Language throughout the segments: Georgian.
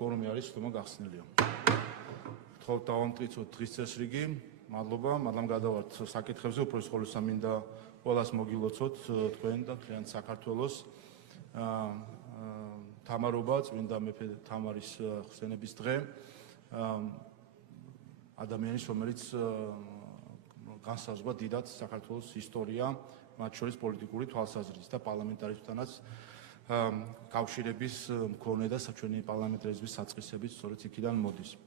კვორუმი არის ხომ გახსნილია. გთხოვთ დავამტკიცოთ დღის წესრიგი. მადლობა, მაგრამ გადავართ საკითხებზე, უფრო სხოლისა მინდა ყველას მოგილოცოთ თქვენ და თქვენ საქართველოს თამარობა წმინდა მეფე თამარის ხსენების დღე. ადამიანის, რომელიც განსაზღვრა დიდად საქართველოს ისტორია, მათ შორის პოლიტიკური თვალსაზრისით და პარლამენტარიზმთანაც კავშირების მქონე და ჩვენი პარლამენტარიზმის საწყისებით სწორედ იქიდან მოდის.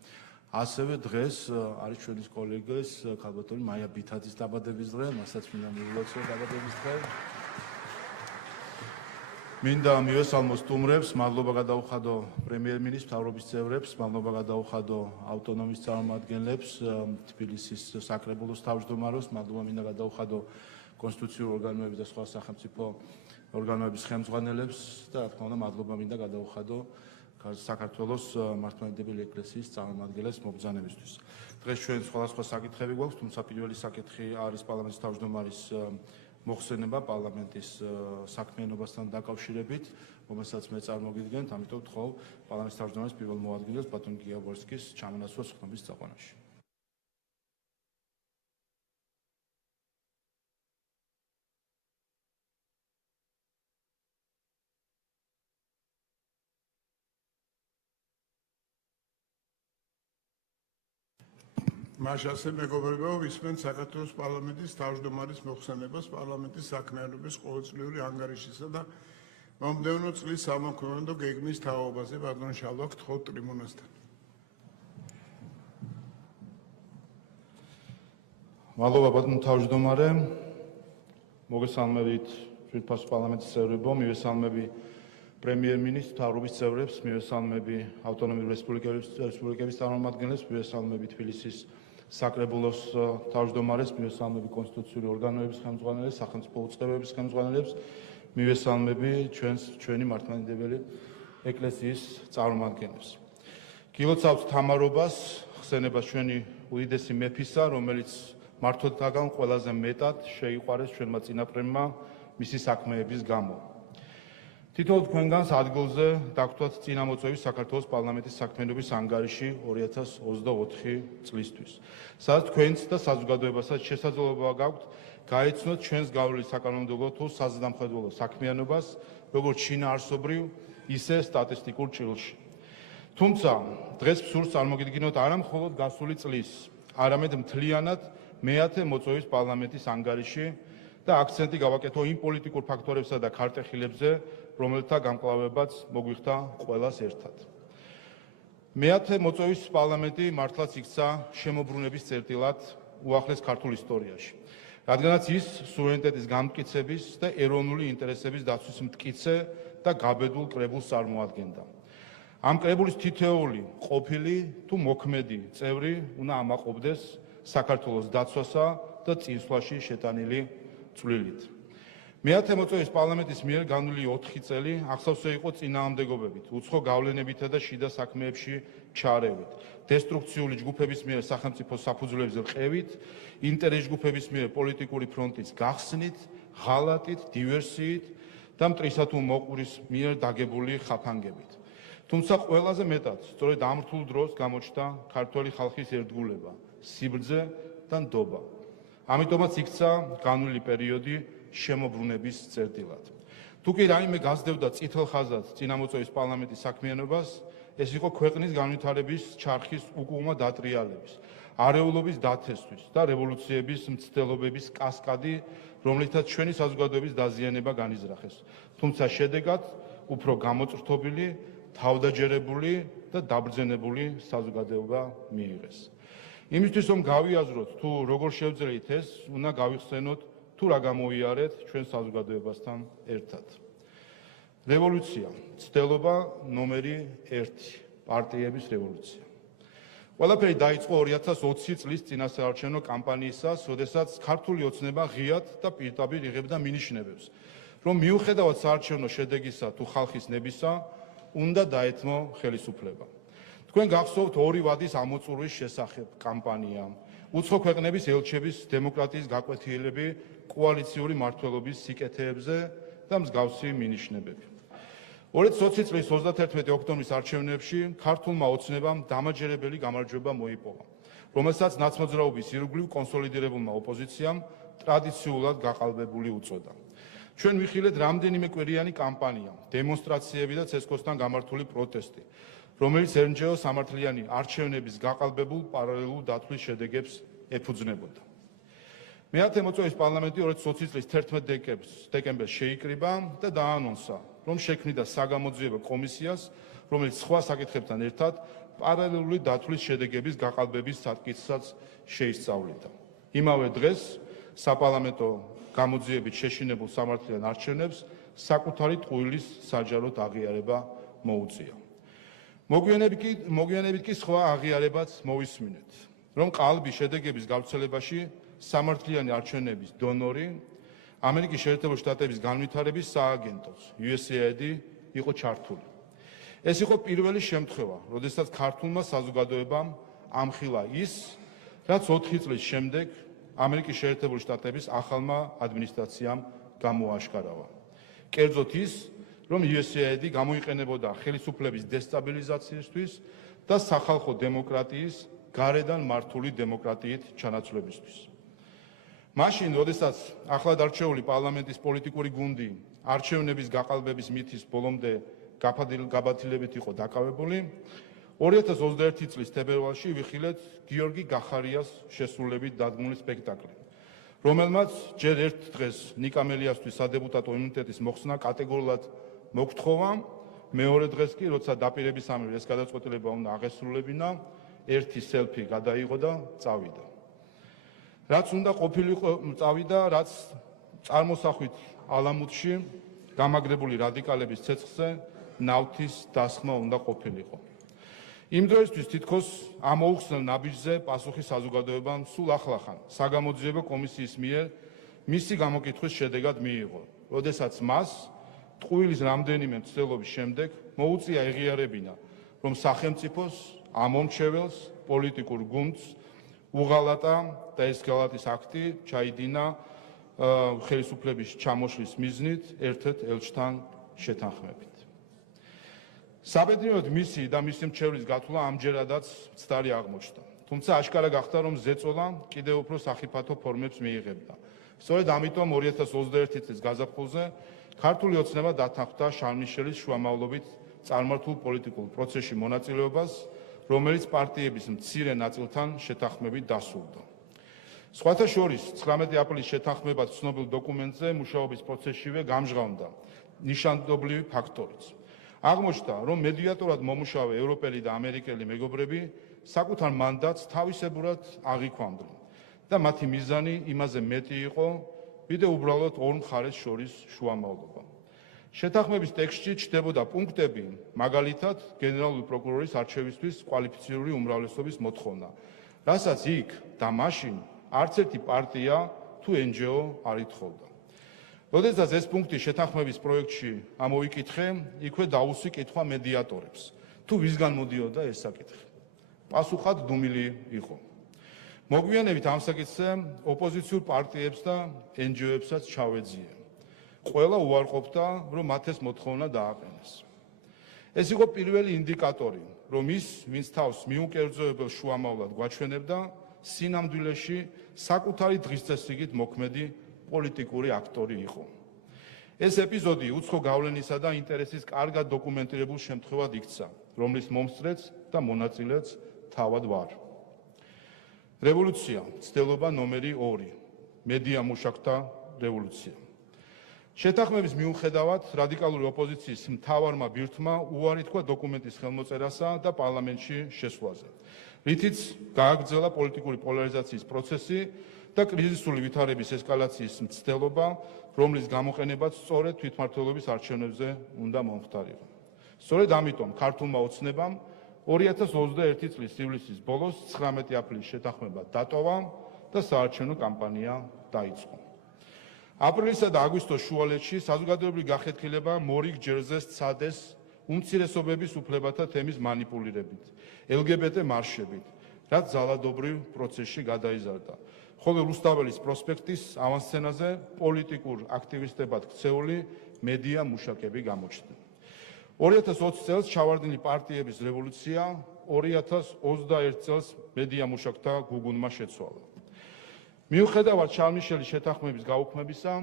ასევე დღეს არის ჩვენი კოლეგის ქალბატონი მაია ბითაძის დაბადების დღე, მასაც მინდა მივილოცოთ დაბადების დღე. მინდა მივესალმო სტუმრებს, მადლობა გადაუხადო პრემიერ-მინისტრს, მთავრობის წევრებს, მადლობა გადაუხადო ავტონომიის წარმომადგენლებს, თბილისის საკრებულოს თავმჯდომარეს, მადლობა მინდა გადაუხადო კონსტიტუციური ორგანოების და სხვა სახელმწიფო ორგანოების ხელმძღვანელებს და რა თქმა უნდა მადლობა მინდა გადაუხადო საქართველოს მართლმადიდებელი ეკლესიის წარმომადგენლებს მობრძანებისთვის. დღეს ჩვენ სხვადასხვა საკითხები გვაქვს, თუმცა პირველი საკითხი არის პარლამენტის თავმჯდომარის მოხსენება პარლამენტის საქმიანობასთან დაკავშირებით, რომელსაც მე წარმოგიდგენთ, ამიტომ ვთხოვ პარლამენტის თავმჯდომარის პირველ მოადგილეს ბატონ გიაბორსკის ჩამონაცვლას ხმების წაყვანაში. მას ასე მეგობრებო, ვისმენთ საქართველოს პარლამენტის თავმჯდომარის მოხსენებას პარლამენტის საქმიანობის ყოველწლიური ანგარიშისა და მომდევნო წლის სამოქმედო გეგმის თაობაზე. ბატონ შალვა, გთხოვთ ტრიბუნასთან. მადლობა ბატონ თავმჯდომარე. მოგესალმებით ძვირფას პარლამენტის წევრებო, მივესალმები პრემიერ-მინისტრს, მთავრობის წევრებს, მივესალმები ავტონომიური რესპუბლიკების წარმომადგენლებს, მივესალმები თბილისის საკრებულოს თავმჯდომარეს, მივესალმები კონსტიტუციური ორგანოების ხელმძღვანელებს, სახელმწიფო უწყებების ხელმძღვანელებს, მივესალმები ჩვენი მართლმადიდებელი ეკლესიის წარმომადგენლებს. გილოცავთ თამარობას, ხსენებას ჩვენი უდიდესი მეფისა, რომელიც მართლთაგან ყველაზე მეტად შეიყვარეს ჩვენმა წინაპრებმა მისი საქმეების გამო. თითოეულ თქვენგანს ადგილზე დაგხვდათ წინამოწვევის საქართველოს პარლამენტის საქმიანობის ანგარიში 2024 წლისთვის, სადაც თქვენც და საზოგადოებასაც შესაძლებლობა გაქვთ გაეცნოთ ჩვენს გავლილი საკანონმდებლო თუ საზრდამხედველო საქმიანობას, როგორც შინაარსობრივ, ისე სტატისტიკურ ჭრილში. თუმცა დღეს სურს წარმოგიდგინოთ არა მხოლოდ გასული წლის, არამედ მთლიანად მეათე მოწვევის პარლამენტის ანგარიში და აქცენტი გავაკეთო იმ პოლიტიკურ ფაქტორებსა და ქარტეხილებზე, რომელთა გამკლავებაც მოგვიხდა ყველას ერთად. მეათე მოწვევის პარლამენტი მართლაც იქცა შემოbrunების წერტილად უახლეს ქართულ ისტორიაში, რადგანაც ის სუვერენიტეტის განმტკიცების და ეროვნული ინტერესების დაცვის მტკიცე და გაბედულ კრებულს წარმოადგენდა. ამ კრებულის თითოეული ყოფილი თუ მოქმედი წევრი უნდა ამაყობდეს საქართველოს დაცვასა და წინსვლაში შეტანილი წვლილით. მეათე მოწვევის პარლამენტის მიერ განვლილი 4 წელი ახსოვსე იყო წინააღმდეგობებით, უცხო გავლენებითა და შიდა საქმეებში ჩარევით, დესტრუქციული ჯგუფების მიერ სახელმწიფო საფუძვლებზე რყევით, ინტერეს ჯგუფების მიერ პოლიტიკური ფრონტის გახსნით, ღალატით, დივერსიით და მტრისა თუ მოყურის მიერ დაგებული ხაფანგებით. თუმცა ყველაზე მეტად სწორედ ამ რთულ დროს გამოჩნდა ქართველი ხალხის ერთგულება, სიბრძე და ნდობა. ამიტომაც იქცა განვლილი პერიოდი შემოbrunების წერტილად. თუ კი რაიმე გასდევდა წითელ ხაზად წინამოწვევის პარლამენტის საქმიანობას, ეს იყო ქვეყნის განვითარების ჩარხის უკუღმა დატრიალების, არეულობის დათესვის და რევოლუციების მცდელობების კასკადი, რომლითაც ჩვენი საზოგადოების დაზიანება განიზრახეს. თუმცა შედეგად უფრო გამოწრთობილი, თავდაჯერებული და დაბრძენებული საზოგადოება მიიღეს. იმისთვის რომ გავიაზროთ თუ როგორ შევძლებთ ეს, უნდა გავიხსენოთ თუ რა გამოიარეთ ჩვენ საზოგადოებასთან ერთად. რევოლუცია, მცდელობა ნომერი 1, პარტიების რევოლუცია. ყველაფერი დაიწყო 2020 წლის წინასაარჩევნო კამპანიისას, როდესაც ქართული ოცნება ღიად და პირდაპირ იღებდა მინიშნებებს, რომ მიუხედავად საარჩევნო შედეგისა თუ ხალხის ნებისა, უნდა დაეთმო ხელისუფლება. თქვენ გახსოვთ 2 ვადის ამოწურვის შესახებ კამპანია, უცხო ქვეყნების ელჩების დემოკრატიის გაკვეთილები კოალიციური მმართველობის სიკეთეებზე და მსგავსი მინიშნებები. 2020 წლის 31 ოქტომბრის არჩევნებში ქართულმა ოცნებამ დამაჯერებელი გამარჯვება მოიპოვა, რომელსაც ნაცმოძრაობის ირგვლივ კონსოლიდირებულმა ოპოზიციამ ტრადიციულად გაყალბებული უწოდა. ჩვენ ვიხილეთ რამდენიმე კვირიანი კამპანია, დემონსტრაციები და ცესკოსთან გამართული პროტესტი, რომელიც ერნჯეო სამართლიანი არჩევნების გაყალბებულ პარალელურ დათვლის შედეგებს ეფუძნებოდა. მეათე მოწვევის პარლამენტი 2020 წლის 11 დეკემბერს შეიკრიბა და დაანონსა, რომ შექმნიდა საგამოძიებო კომისიას, რომელიც სხვა საკითხებთან ერთად პარალელური დათვლის შედეგების გაყალბების საკითხსაც შეისწავლიდა. იმავე დღეს საპარლამენტო გამოძიებით შეშინებულ სამართლიან არჩევნებს საკუთარი ტყუილის საჯაროდ აღიარება მოუწია. მოგვიანებით კი სხვა აღიარებაც მოვისმინეთ, რომ ყალბი შედეგების გავრცელებაში სამართლიანი არჩევნების დონორი ამერიკის შეერთებული შტატების განვითარების სააგენტოს USAID იყო ჩართული. ეს იყო პირველი შემთხვევა, როდესაც ქართულმა საზოგადოებამ ამხილა ის, რაც 4 წლის შემდეგ ამერიკის შეერთებული შტატების ახალმა ადმინისტრაციამ გამოაშკარავა. კერძოდ ის, რომ USAID გამოიყენებოდა ხელისუფლების დესტაბილიზაციისთვის და სახალხო დემოკრატიის გარედან მართული დემოკრატიით ჩანაცვლებისთვის. მაშინ, როდესაც ახლად არჩეული პარლამენტის პოლიტიკური გუნდი არჩევნების გაყალბების მითის ბოლომდე გაბათილებით იყო დაკავებული, 2021 წლის თებერვალში ვიხილეთ გიორგი გახარიას შესრულებით დადგმული სპექტაკლი, რომელმაც ჯერ ერთ დღეს ნიკა მელიასთვის სადეპუტატო იმუნიტეტის მოხსნა კატეგორიულად მოგთხოვა, მეორე დღეს კი, როცა დაპირებისამებრ ეს გადაწყვეტილება უნდა აღესრულებინა, ერთი სელფი გადაიღო და წავიდა. რაც უნდა ყოფილიყო წავიდა, რაც წარმოსახვით ალამუტში გამაგრებული რადიკალების ცეცხლზე ნავთის დასხმა უნდა ყოფილიყო. იმ დროისთვის თითქოს ამოუხსნელ ნაბიჯზე პასუხი საზოგადოებამ სულ ახლახან საგამოძიებო კომისიის მიერ მისი გამოკითხვის შედეგად მიიღო, როდესაც მას ტყუილის რამდენიმე მცდელობის შემდეგ მოუწია ეღიარებინა, რომ სახელმწიფოს ამომრჩეველს პოლიტიკურ გუნდს უღალატა და ეს გალატის აქტი ჩაიდინა ხელისუფლების ჩამოშლის მიზნით ერთ-ერთ ელჩთან შეთანხმებით. საბედნიეროდ მისი და მისი მრჩევლის გათვლა ამჯერადაც მცდარი აღმოჩნდა. თუმცა აშკარა გახდა, რომ ზეწოლა კიდევ უფრო სახიფათო ფორმებს მიიღებდა. სწორედ ამიტომ 2021 წლის გაზაფხულზე ქართული ოცნება დათანხმდა შარლ-მიშელის შუამავლობით წარმართულ პოლიტიკურ პროცესში მონაწილეობას, რომელიც პარტიების მცირე ნაწილთან შეთანხმებით დასრულდა. სხვათა შორის 19 აპრილის შეთანხმებად ცნობილ დოკუმენტზე მუშაობის პროცესშივე გამჟღავნდა ნიშანდობლივი ფაქტორიც. აღმოჩნდა, რომ მედიატორად მომუშავე ევროპელი და ამერიკელი მეგობრები საკუთარ მანდატს თავისებურად აღიქვამდნენ და მათი მიზანი იმაზე მეტი იყო, ვიდრე უბრალოდ ორ მხარეს შორის შუამავლობა. შეთანხმების ტექსტში ჩნდებოდა პუნქტები, მაგალითად, გენერალური პროკურორის არჩევისთვის კვალიფიციური უმრავლესობის მოთხოვნა, რასაც იქ და მაშინ არც ერთი პარტია თუ NGO არ ითხოვდა. როდესაც ეს პუნქტი შეთანხმების პროექტში ამოვიკითხე, იქვე დაუსვი კითხვა მედიატორებს, თუ ვისგან მოდიოდა ეს საკითხი. პასუხად დუმილი იყო. მოგვიანებით ამ საკითხზე ოპოზიციურ პარტიებს და NGO-ებსაც ჩავეძიე. ყველა უარყოფდა, რომ მათ ეს მოთხოვნა დააყენეს. ეს იყო პირველი ინდიკატორი, რომ ის, ვინც თავს მიუკერძოებელ შუამავლად გვაჩვენებდა, სინამდვილეში საკუთარი დღისწესრიგით მოქმედი პოლიტიკური აქტორი იყო. ეს ეპიზოდი უცხო გავლენისა და ინტერესის კარგად დოკუმენტირებულ შემთხვევად იქცა, რომლის მომსწრეც და მონაწილეც თავად ვარ. რევოლუცია, ცდელობა ნომერი 2, მედია მუშაკთა რევოლუცია. შეთანხმების მიუხედავად რადიკალური ოპოზიციის მთავარმა ბირთმა უარი თქვა დოკუმენტის ხელმოწერასა და პარლამენტში შესვლაზე, რითიც გააგრძელა პოლიტიკური პოლარიზაციის პროცესი და კრიზისული ვითარების ესკალაციის მცდელობა, რომლის გამოყენებაც სწორედ თვითმმართველობის არჩევნებზე უნდა მომხდარიყო. სწორედ ამიტომ ქართულმა ოცნებამ 2021 წლის ივლისის ბოლოს 19 აპრილის შეთანხმება დატოვა და საარჩევნო კამპანია დაიწყო. აპრილისა და აგვისტოს შუალედში საზოგადოებრივი გახეთქილება მორიგ ჯერზე სცადეს უმცირესობების უფლებათა თემის მანიპულირებით, LGBT მარშებით, რაც ძალადობრივ პროცესში გადაიზარდა. ხოლო რუსთაველის პროსპექტის ავანსცენაზე პოლიტიკურ აქტივისტებად ქცეული მედია მუშაკები გამოჩნდნენ. 2020 წელს ჩავარდნილი პარტიების რევოლუცია 2021 წელს მედია მუშაკთა გუგუნმა შეცვალა. მიუხედავად შარლ-მიშელის შეთანხმების გაუქმებისა,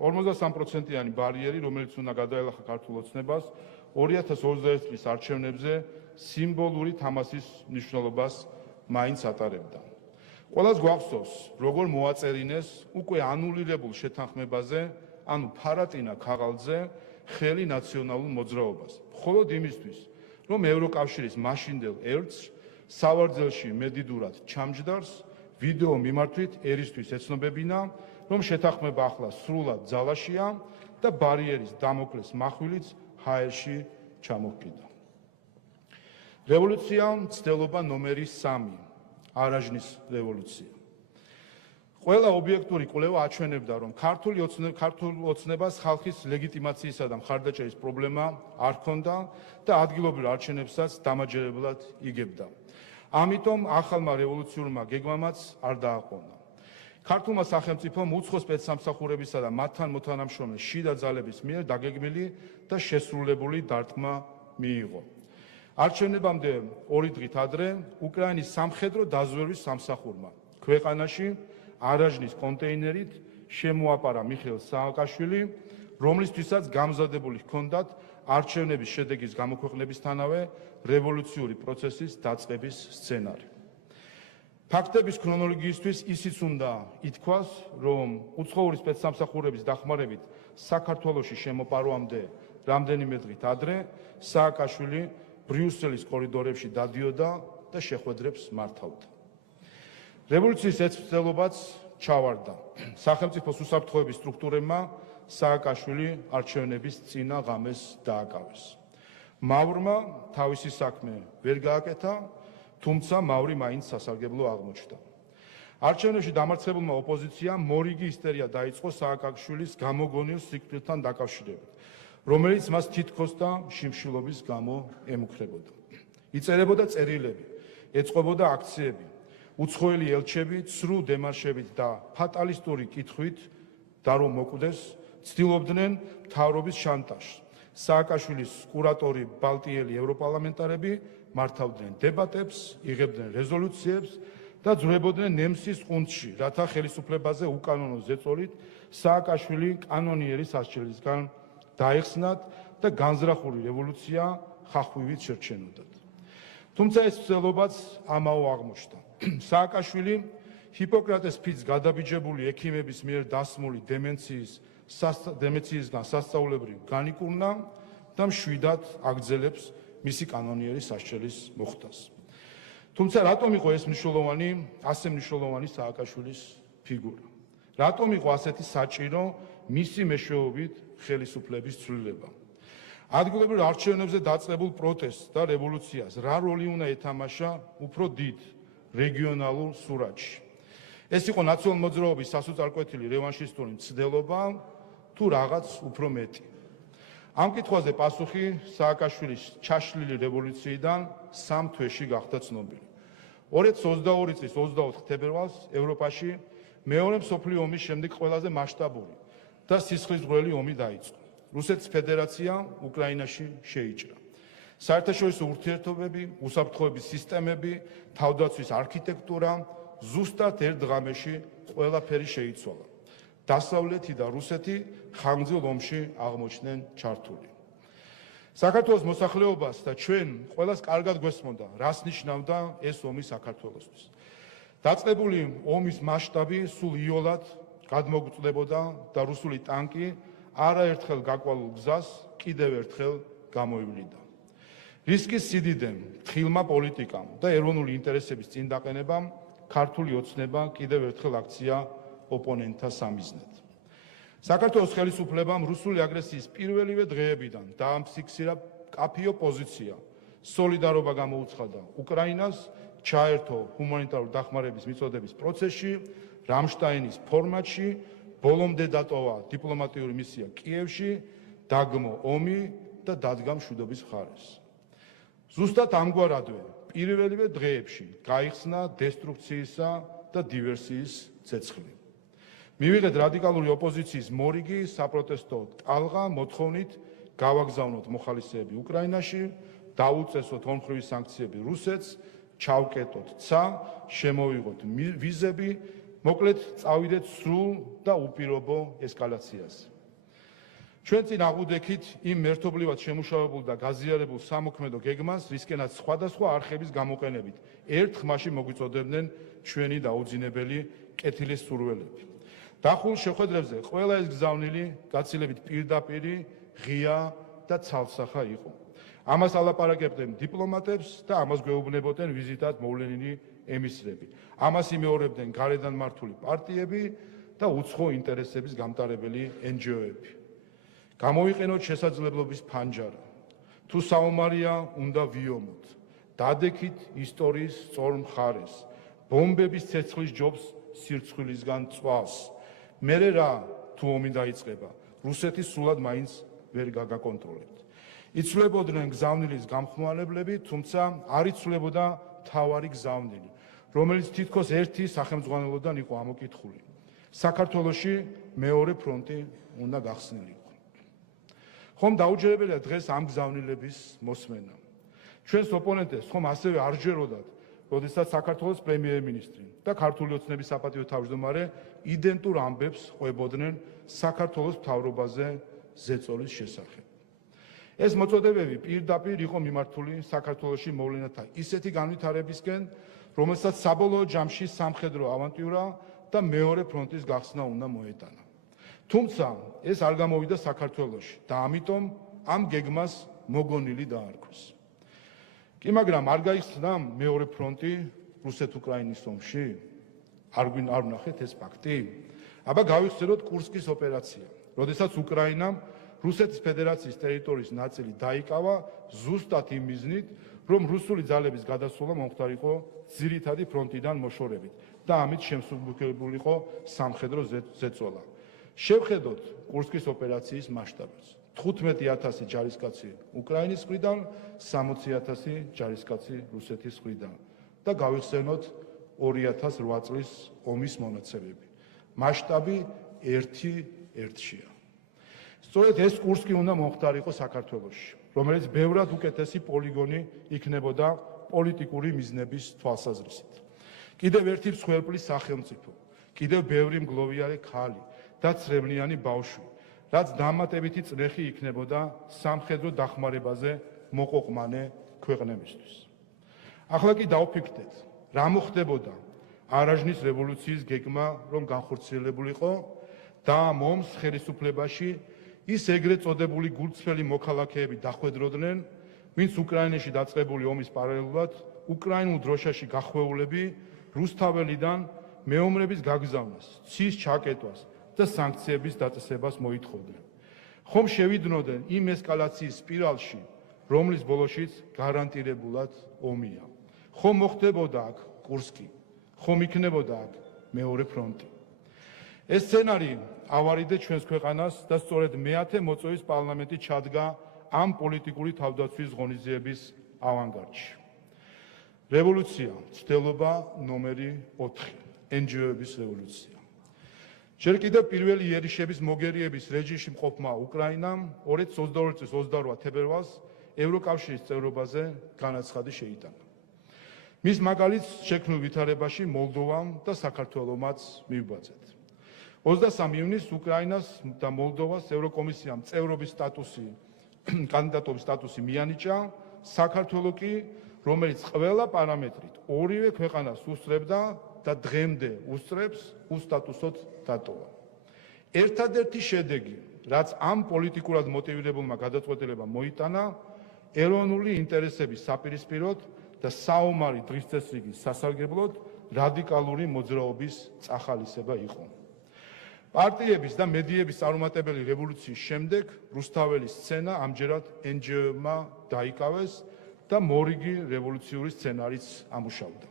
53%-იანი ბარიერი, რომელიც უნდა გადაელახა ქართულ ოცნებას, 2021 წლის არჩევნებზე სიმბოლური თამასის მნიშვნელობას მაინც ატარებდა. ყველას გვახსოვს, როგორ მოაწერინეს უკვე ანულირებულ შეთანხმებაზე, ანუ ფარატინა ქაღალდზე, ხელი ნაციონალურ მოძრაობას. მხოლოდ იმისთვის, რომ ევროკავშირის მაშინდელ ერთს სავარძელში მედიდურად ჩამჯდარს, ვიდეო მიმართვით ერისთვის ეცნობებინა, რომ შეთანხმება ახლა სრულად ძალაშია და ბარიერის დამოკლეს מחვილიც ჰაერში ჩამოჰკიდა. რევოლუცია მცდელობა ნომერი 3, არაჟნის რევოლუცია. ყველა ობიექტური კვლევა აჩვენებდა, რომ ქართულ ოცნებას ხალხის ლეგიტიმაციისა და მხარდაჭერის პრობლემა არ ჰქონდა და ადგილობრივ არჩევნებსაც დამაჯერებლად იგებდა. ამიტომ ახალმა რევოლუციურმა გეგმამაც არ დააყოვნა. ქართულმა სახელმწიფომ უცხო სპეცსამსახურებისა და მათთან მოთანამშრომლის შიდა ძალების მიერ დაგეგმილი და შესრულებული დარტყმა მიიღო. არჩევნებამდე 2 დღით ადრე უკრაინის სამხედრო დაზვერვის სამსახურმა ქვეყანაში არაჟნის კონტეინერით შემოაპარა მიხეილ სააკაშვილი, რომლისთვისაც გამზადებული ჰქონდათ არჩევნების შედეგის გამოქვეყნებისთანავე რევოლუციური პროცესის დაწყების სცენარი. ფაქტების ქრონოლოგიისთვის ისიც უნდა ითქვას, რომ უცხოური სპეცსამსახურების დახმარებით საქართველოში შემოპარვამდე რამდენიმე დღით ადრე სააკაშვილი ბრიუსელის კორიდორებში დადიოდა და შეხვედრებს მართავდა. რევოლუციის ეცვლილობაც ჩავარდა. სახელმწიფოს უსაფრთხოების სტრუქტურებმა სააკაშვილი არჩევნების წინა ღამეს დააკავეს. მავრმა თავისი საქმე ვერ გააკეთა, თუმცა მავრი მაინც სასარგებლო აღმოჩნდა. არჩევნებში დამარცხებულმა ოპოზიციამ მორიგი ისტერია დაიწყო სააკაშვილის გამოგონილ სიკვდილთან დაკავშირებით, რომელიც მას თითქოს და შიმშილობის გამო ემუქრებოდა. იწერებოდა წერილები, ეწყობოდა აქციები, უცხოელი ელჩები ცრუ დემარშებით და ფატალისტური კითხვით და რომ მოკვდეს, ცდილობდნენ მთავრობის შანტაჟს. სააკაშვილის კურატორი ბალტიელი ევროპარლამენტარები მართავდნენ დებატებს, იღებდნენ რეზოლუციებს და ძვრებოდნენ ნემსის ყუნწში, რათა ხელისუფლებაზე უკანონო ზეწოლით სააკაშვილი კანონიერის ასჯელისგან დაეხსნათ და განზრახული რევოლუცია ხახვივით შერჩენოდათ. თუმცა ეს ცდილობაც ამაო აღმოჩნდა. სააკაშვილი ჰიპოკრატეს ფიცს გადაბიჯებული ექიმების მიერ დასმული დემენციისგან სასწაულებრივ განიკურნა და მშვიდად აგრძელებს მისი კანონიერის სასჯელის მოხდას. თუმცა რატომ იყო ეს ასე მნიშვნელოვანი სააკაშვილის ფიგურა? რატომ იყო ასეთი საჭირო მისი მეშვეობით ხელისუფლების ცვლილება? ადგილობრივ არჩევნებზე დაწყებულ პროტესტს და რევოლუციას რა როლი უნდა ეთამაშა უფრო დიდ რეგიონალურ სურათში? ეს იყო ნაციონალ მოძრაობის სასოწარკვეთილი რევანშისტური მცდელობა თუ რაღაც უფრო მეტი? ამ კითხვაზე პასუხი სააკაშვილის ჩაშლილი რევოლუციიდან 3 თვეში გახდა ცნობილი. 2022 წლის 24 თებერვალს ევროპაში მეორე მსოფლიო ომის შემდეგ ყველაზე მასშტაბური და სისხლისღვრელი ომი დაიწყო. რუსეთის ფედერაცია უკრაინაში შეიჭრა. საერთაშორისო ურთიერთობები, უსაფრთხოების სისტემები, თავდაცვის არქიტექტურა ზუსტად ერთ დღამში ყველაფერი შეიცვალა. დასავლეთი და რუსეთი ხანგრძლივ ომში აღმოჩნდნენ ჩართული. საქართველოს მოსახლეობას და ჩვენ ყველას კარგად გვესმოდა, რას ნიშნავდა ეს ომი საქართველოსთვის. დაწყებული ომის მასშტაბი სულ იოლად გადმოგვწდებოდა და რუსული ტანკი არაერთხელ გაკვალულ გზას კიდევ ერთხელ გამოივლიდა. რისკის სიდიდემ, თხილმა პოლიტიკამ და ეროვნული ინტერესების წინ დაყენებამ ქართული ოცნება კიდევ ერთხელ აქცია ოპონენტთა სამიზნედ. საქართველოს ხელისუფლებამ რუსული აგრესიის პირველივე დღეებიდან დაამფიქსირა კაფიო პოზიცია, სოლიდარობა გამოუცხადა უკრაინას, ჩაერთო ჰუმანიტარული დახმარების მიწოდების პროცესში, რამშტაინის ფორმატში, ბოლომდე დატოვა დიპლომატიური მისია კიევში, დაგმო ომი და დადგა მშვიდობის მხარეს. ზუსტად ამგვარადვე პირველივე დღეებში გაიხსნა დესტრუქციისა და დივერსიის ცეცხლი. მივიღეთ რადიკალური ოპოზიციის მორიგი საპროტესტო ტალღა მოთხოვნით გავაგზავნოთ მოხალისეები უკრაინაში, დაუწესოთ ორმხრივი სანქციები რუსეთს, ჩავკეტოთ ცა, შემოვიღოთ ვიზები, მოკლედ წავიდეთ სრულ და უპირობო ესკალაციაზე. ჩვენ წინ აღვუდექით იმ მერთობლივად შემუშავებულ და გაზიარებულ სამოქმედო გეგმას, რისკენაც სხვადასხვა არხების გამოყენებით ერთ ხმაში მოგვიწოდებდნენ ჩვენი დაუძინებელი კეთილის სურველები. დახულ შეხვედრებზე ყველა ეს გზავნილი გაცილებით პირდაპირი, ღია და ცალსახა იყო. ამას ალაპარაკებდნენ დიპლომატებს და ამას გვეუბნებოდნენ ვიზიტად მოვლენილი ემისრები. ამას იმეორებდნენ გარედან მართული პარტიები და უცხო ინტერესების გამტარებელი NGO-ები. გამოვიყენოთ შესაძლებლობის ფანჯარა. თუ საომარია, უნდა ვიომოთ. დადექით ისტორიის სწორ მხარეს. ბომბების ცეცხლის ჯობს სირცხვილისგან წვას. მერე რა თუ ომი დაიწყება, რუსეთი სრულად მაინც ვერ გაგაკონტროლებთ. იცვლებოდნენ გზავნილის გამხმოვანებლები, თუმცა არ იცვლებოდა მთავარი გზავნილი, რომელიც თითქოს ერთი სახელმძღვანელოდან იყო ამოკითხული. საქართველოში მეორე ფრონტი უნდა გახსნილიყო. ხომ დაუჯერებელია დღეს ამ გზავნილების მოსმენა. ჩვენს ოპონენტებს ხომ ასევე არ ჯეროდათ, როდესაც საქართველოს პრემიერ-მინისტრი და ქართული ოცნების საპატიო თავმჯდომარე იდენტურ ამბებს ყვებოდნენ საქართველოს მთავრობაზე ზეწოლის შესახებ. ეს მოწოდებები პირდაპირ იყო მიმართული საქართველოში მოვლენათა ისეთი განვითარებისკენ, რომელსაც საბოლოო ჯამში სამხედრო ავანტიურა და მეორე ფრონტის გახსნა უნდა მოეტანა. თუმცა ეს არ გამოვიდა საქართველოში და ამიტომ ამ გეგმას მოგონილი დაარქვეს. კი, მაგრამ არ გაიხსნა მეორე ფრონტი რუსეთ-უკრაინის ომში? არ ვნახეთ ეს ფაქტი? აბა გავიხსენოთ კურსკის ოპერაცია, როდესაც უკრაინამ რუსეთის ფედერაციის ტერიტორიის ნაწილი დაიკავა ზუსტად იმ მიზნით, რომ რუსული ძალების გადასვლა მომხდარიყო ძირითადი ფრონტიდან მოშორებით და ამით შემსუბუქებულიყო სამხედრო ზეწოლა. შევხედოთ კურსკის ოპერაციის მასშტაბს. 15,000 ჯარისკაცი უკრაინის მხრიდან, 60,000 ჯარისკაცი რუსეთის მხრიდან და გავიხსენოთ 2008 წლის ომის მონაცემები. მასშტაბი 1:1-ია. სწორედ ეს კურსკი უნდა მომხდარიყო საქართველოში, რომელიც ბევრად უკეთესი პოლიგონი იქნებოდა პოლიტიკური მიზნების თვალსაზრისით. კიდევ ერთი მსხვერპლის სახელმწიფო, კიდევ ბევრი მგლოვიარე ქალი და წრევლიანი ბავშვი, რაც დამატებითი წნეხი იქნებოდა სამხედრო დახმარებაზე მოყოყმანე ქვეყნებისთვის. ახლა კი დავფიქრდეთ, რა მოხდებოდა არაჟნის რევოლუციის გეგმა რომ განხორციელებულიყო და მომს ხელისუფლებაში ის ეგრეთ წოდებული გულწრფელი მოქალაქეები დახვედროდნენ, ვინც უკრაინაში დაწყებული ომის პარალელურად უკრაინულ დროშაში გახვეულები რუსთაველიდან მეომრების გაგზავნას, ცის ჩაკეტვას და სანქციების დაწესებას მოითხოვდნენ. ხომ შევიდნოდნენ იმ ესკალაციის სპირალში, რომლის ბოლოშიც გარანტირებულად ომია. ხომ მოხდებოდა აქ კურსკი, ხომ იქნებოდა აქ მეორე ფრონტი. ეს სცენარი ავარიდე ჩვენს ქვეყანას და სწორედ მე-10 მოწვევის პარლამენტი ჩადგა ამ პოლიტიკური თავდაცვის ღონისძიების ავანგარდში. რევოლუცია, მცდელობა ნომერი 4, NGO-ების რევოლუცია. ჯერ კიდევ პირველი იერიშების მოგერიების რეჟიმში მყოფმა უკრაინამ 2022 წლის 28 თებერვალს ევროკავშირის წევრობაზე განაცხადი შეიტანა. მის მაგალითს შექმნილ ვითარებაში მოლდოვამ და საქართველომაც მივბაძეთ. 23 ივნისს უკრაინას და მოლდოვას ევროკომისიამ წევრობის სტატუსი, კანდიდატობის სტატუსი მიანიჭა, საქართველო კი, რომელიც ყველა პარამეტრით ორივე ქვეყანას უსწრებდა და დღემდე უსწრებს, უსტატუსოდ დატოვა. ერთადერთი შედეგი, რაც ამ პოლიტიკურად მოტივირებულმა გადაწყვეტილებამ მოიტანა, ეროვნული ინტერესების საპირისპიროდ და საომარი დღის წესრიგის სასარგებლოდ რადიკალური მოძრაობის წახალისება იყო. პარტიების და მედიების წარუმატებელი რევოლუციის შემდეგ რუსთაველის სცენა ამჯერად NGO-მა დაიკავეს და მორიგი რევოლუციური სცენარიც ამუშავდა.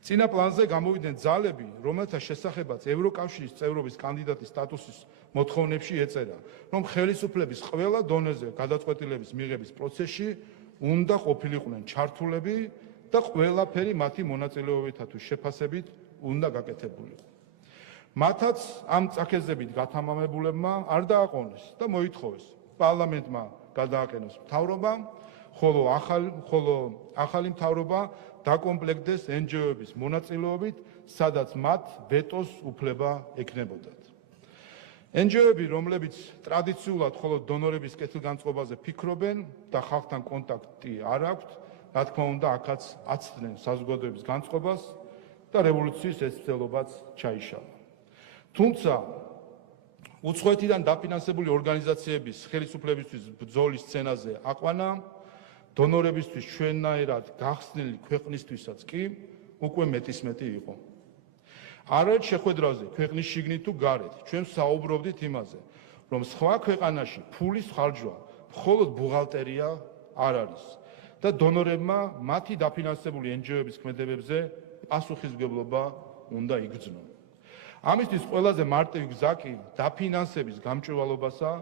წინა პლანზე გამოვიდნენ ძალები, რომელთა შესახებაც ევროკავშირის წევრობის კანდიდატის სტატუსის მოთხოვნებში ეწერა, რომ ხელისუფლების ყველა დონეზე გადაწყვეტილების მიღების პროცესში უნდა ყოფილიყვნენ ჩართულები და ყველაფერი მათი მონაწილეობითა თუ შეფასებით უნდა გაკეთებულიყო. მათაც ამ წაქეზებით გათამამებულებმა არ დააყოვნეს და მოითხოვეს პარლამენტმა გადააყენოს მთავრობა, ხოლო ახალი მთავრობა დაკომპლექტდეს NGO-ების მონაწილეობით, სადაც მათ ვეტოს უფლება ექნებოდათ. NGO-ები, რომლებიც ტრადიციულად მხოლოდ დონორების კეთილგანწყობაზე ფიქრობენ და ხალხთან კონტაქტი არ აქვთ, რა თქმა უნდა, აქაც აცდნენ საზოგადოების განწყობას და რევოლუციის ეცვლილობაც ჩაიშალა. თუმცა უცხოეთიდან დაფინანსებული ორგანიზაციების ხელისუფლებისთვის ბრძოლის სცენაზე აყვანა დონორებისთვის ჩვენნაირად გახსნილი ქვეყნისთვისაც კი უკვე მეტისმეტი იყო. არაერთ შეხვედრაზე ქვეყნის შიგნით თუ გარეთ ჩვენ საუბრობდით იმაზე, რომ სხვა ქვეყანაში ფულის ხარჯვა მხოლოდ ბუღალტერია არ არის და დონორებმა მათი დაფინანსებული NGO-ების ქმედებებზე პასუხისმგებლობა უნდა იგრძნონ. ამისთვის ყველაზე მარტივი გზა კი დაფინანსების გამჭვირვალობასა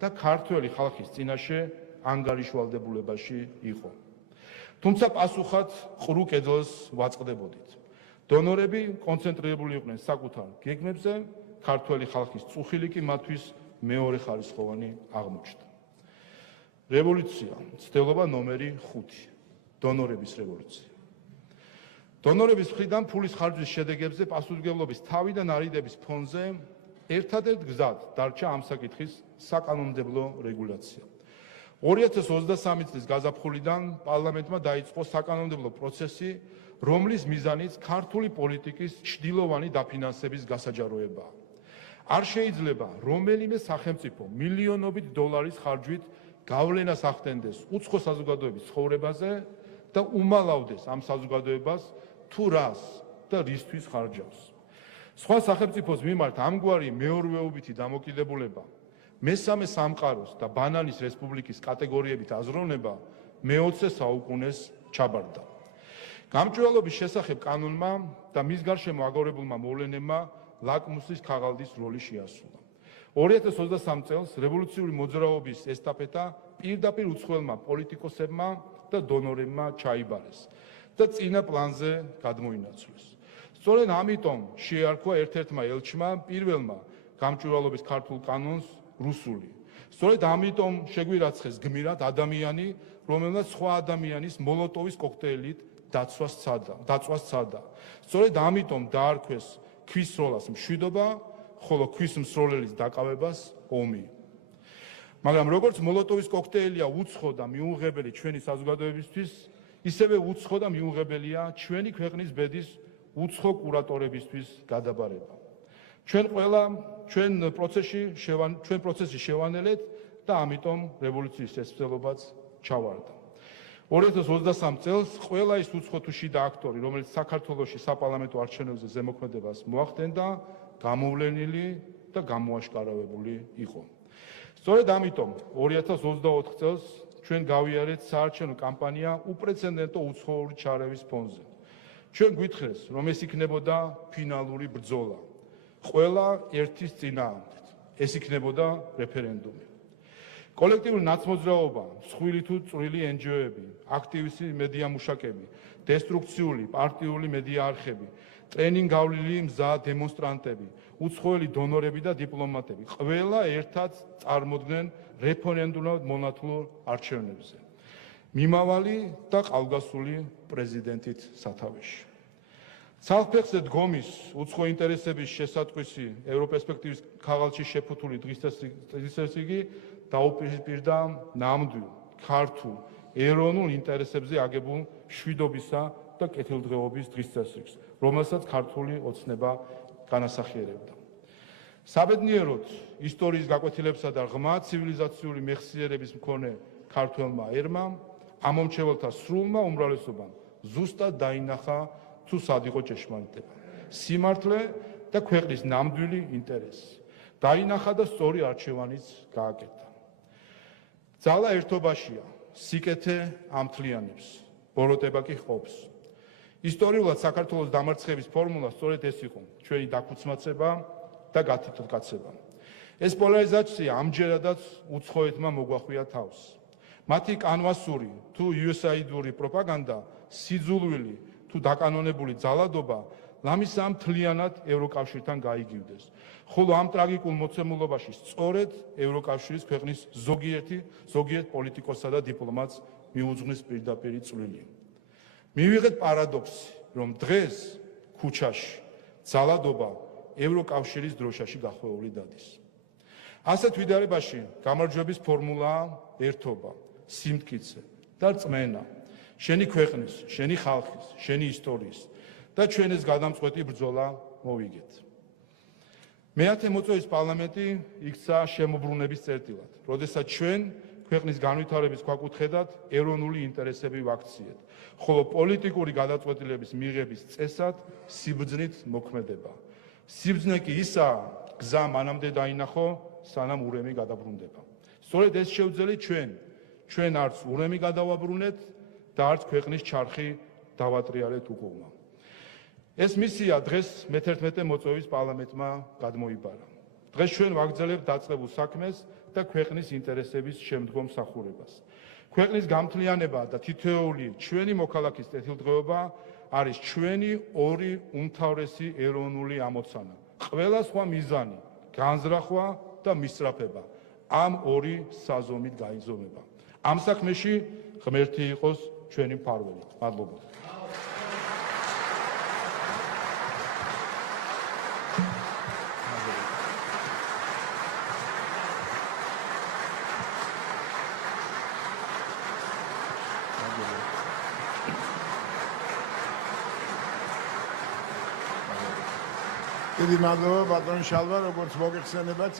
და ქართველი ხალხის წინაშე ანგარიშვალდებულებაში იყო. თუმცა პასუხად ყრუ კედელს ვაწყდებოდით. დონორები კონცენტრირებული იყვნენ საკუთარ გეგმებზე, ქართველი ხალხის წუხილი კი მათთვის მეორე ხარისხოვანი აღმოჩნდა. რევოლუცია, მცდელობა ნომერი 5, დონორების რევოლუცია. დონორების მხრიდან ფულის ხარჯვის შედეგებზე პასუხისმგებლობის თავიდან არიდების ფონზე ერთადერთ გზად დარჩა ამ საკითხის საკანონმდებლო რეგულაცია. 2023 წლის გაზაფხულიდან პარლამენტმა დაიწყო საკანონმდებლო პროცესი, რომლის მიზანიც ქართული პოლიტიკის ჩრდილოვანი დაფინანსების გასაჯაროებაა. არ შეიძლება რომელიმე სახელმწიფო მილიონობით დოლარის ხარჯვით გავლენას ახდენდეს უცხო საზოგადოების ცხოვრებაზე და უმალავდეს ამ საზოგადოებას თუ რას და რისთვის ხარჯავს. სხვა სახელმწიფოს მიმართ ამგვარი მეორეობითი დამოკიდებულება, მესამე სამყაროს და ბანანის რესპუბლიკის კატეგორიებით აზროვნება მე-20 საუკუნეს ჩაბარდა. გამჭვირვალობის შესახებ კანონმა და მის გარშემო აგორებულმა მოვლენებმა ლაკმუსის ქაღალდის როლი შეასრულა. 2023 წელს რევოლუციური მოძრაობის ესტაფეტა პირდაპირ უცხოელმა პოლიტიკოსებმა და დონორებმა ჩაიბარეს და წინა პლანზე გადმოინაცვლეს. სწორედ ამიტომ შეარქვა ერთ-ერთმა ელჩმა პირველმა გამჭვირვალობის ქართულ კანონს რუსული. სწორედ ამიტომ შეგვირაცხეს გმირად ადამიანი, რომელმაც სხვა ადამიანის მოლოტოვის კოქტეილით დაწვას სცადა. სწორედ ამიტომ დაარქვეს ქვის სროლას მშვიდობა, ხოლო ქვის მსროლელის დაკავებას ომი. მაგრამ როგორც მოლოტოვის კოქტეილია უცხო და მიუღებელი ჩვენი საზოგადოებისთვის, ისევე უცხო და მიუღებელია ჩვენი ქვეყნის ბედის უცხო კურატორებისთვის გადაბარება. ჩვენ პროცესში შევანელეთ და ამიტომ რევოლუციის ესწრებაც ჩავარდა. 2023 წელს ყველა ის უცხო თუ შიდა აქტორი, რომელიც საქართველოში საპარლამენტო არჩევნებზე ზემოქმედებას მოახდენდა, გამოვლენილი და გამოაშკარავებული იყო. სწორედ ამიტომ 2024 წელს ჩვენ გავიარეთ საარჩევნო კამპანია უპრეცედენტო უცხოური ჩარევის ფონზე. ჩვენ გვითხრეს, რომ ეს იქნებოდა ფინალური ბრძოლა. ყველა ერთის წინააღმდეგ. ეს იქნებოდა რეფერენდუმი. კოლექტიური ნაცმოძრაობა, მსხვილი თუ წვრილი NGO-ები, აქტივისტი მედია მუშაკები, დესტრუქციული პარტიული მედია არხები, ტრენინგ-გავლილი მზა დემონსტრანტები, უცხოელი დონორები და დიპლომატები, ყველა ერთად წარმოდგნენ რეფერენდუმად მონათლულ არჩევნებზე. მიმავალი და ყალგასული პრეზიდენტით სათავეში. საფეხზე დგომის უცხო ინტერესების შესატყვისი ევროპერსპექტივის ქაღალდში შეფუთული დღესასწაული დაუპირისპირდა ნამდვილ ქართულ ეროვნულ ინტერესებზე აგებულ მშვიდობისა და კეთილდღეობის დღესასწაულს, რომელსაც ქართული ოცნება განასახიერებდა. საბედნიეროდ ისტორიის გაკვეთილებსა და ღრმა ცივილიზაციური მეხსიერების მქონე ქართველმა ერმა ამომრჩეველთა სრულმა უმრავლესობამ ზუსტად დაინახა თუ სად იყო ჭეშმარიტება, სიმართლე და ქვეყნის ნამდვილი ინტერესი. დაინახა და სწორი არჩევანიც გააკეთა. ძალა ერთობაშია, სიკეთე ამთლიანებს, ბოროტება კი ხობს. ისტორიულად საქართველოს დამარცხების ფორმულა სწორედ ეს იყო, ჩვენი დაქუცმაცება და გათითკაცება. ეს პოლარიზაცია ამჯერადაც უცხოეთმა მოგვახვია თავს. მათი კანვასური თუ USAID-ური პროპაგანდა, სიძულვილი თუ დაკანონებული ძალადობა ლამისამ მთლიანად ევროკავშირთან გაიგივდეს. ხოლო ამ ტრაგიკულ მოცემულობაში სწორედ ევროკავშირის ქვეყნის ზოგიერთ პოლიტიკოსსა და დიპლომატს მიუძღვნის პირდაპირი წვლილი. მივიღეთ პარადოქსი, რომ დღეს ქუჩაში ძალადობა ევროკავშირის დროშაში გახვეული დადის. ასეთ ვიდარებაში გამარჯვების ფორმულაა ერთობა, სიმტკიცე და რწმენა შენი ქვეყნის, შენი ხალხის, შენი ისტორიის და ჩვენეს გადამწყვეტი ბრძოლა მოვიგეთ. მეათე მოწვევის პარლამენტი იქცა შემოbrunების წერტილად, როდესაც ჩვენ ქვეყნის განვითარების ქვაკუთხედად ეროვნული ინტერესები ვაქციეთ, ხოლო პოლიტიკური გადაწყვეტილების მიღების წესად სიბრძნით მოქმედება. სიბრძნე კი ისაა, გზა მანამდე დაინახო, სანამ ურემი გადაბრუნდება. სწორედ ეს შევძელით ჩვენ არც ურემი გადავაბრუნეთ და არც ქვეყნის ჩარხი დავატრიალეთ უკუღმა. ეს მისია დღეს მე-11 მოწვევის პარლამენტმა გადმოიბარა. დღეს ჩვენ ვაგრძელებთ დაწყებულ საქმეს და ქვეყნის ინტერესების შემდგომ მსახურებას. ქვეყნის გამთლიანება და თითოეული ჩვენი მოქალაქის ტეთილდღეობა არის ჩვენი ორი უმთავრესი ეროვნული ამოცანა. ყველა სხვა მიზანი, განზრახვა და მისწრაფება ამ ორი საზომით გაიზომება. ამ საქმეში ღმერთი იყოს ჩვენი მფარველი. მადლობა. დიდი მადლობა ბატონ შალვა, როგორც მოგეხსენებათ,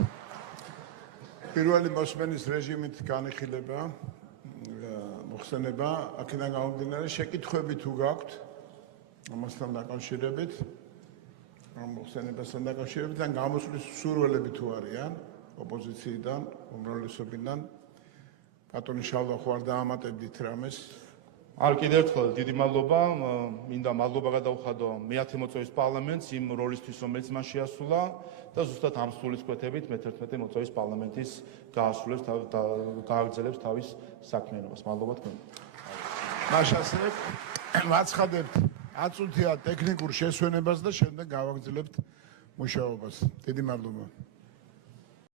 პირველი მოსმენის რეჟიმით განიხილება, მოხსენება, აქედან გამომდინარე შეკითხვები თუ გაქვთ ამასთან დაკავშირებით, ამ მოხსენებასთან დაკავშირებით ან გამოსვლის სურვილები თუ არიან ოპოზიციიდან, უმრავლესობიდან, ბატონი შალვა ხო არ დაამატებდით რამეს? არ კიდევ ერთხელ დიდი მადლობა, მინდა მადლობა გადავხადო მე-10 მოწვევის პარლამენტს იმ როლისთვის, რომელიც მან შეასრულა და ზუსტად ამ სულისკვეთებით მე-11 მოწვევის პარლამენტის გააგრძელებს თავის საქმიანობას. მადლობა თქვენ. მაშასრებ ვაცხადებთ 10 წუთია ტექნიკურ შესვენებას და შემდეგ გავაგრძელებთ მუშაობას. დიდი მადლობა.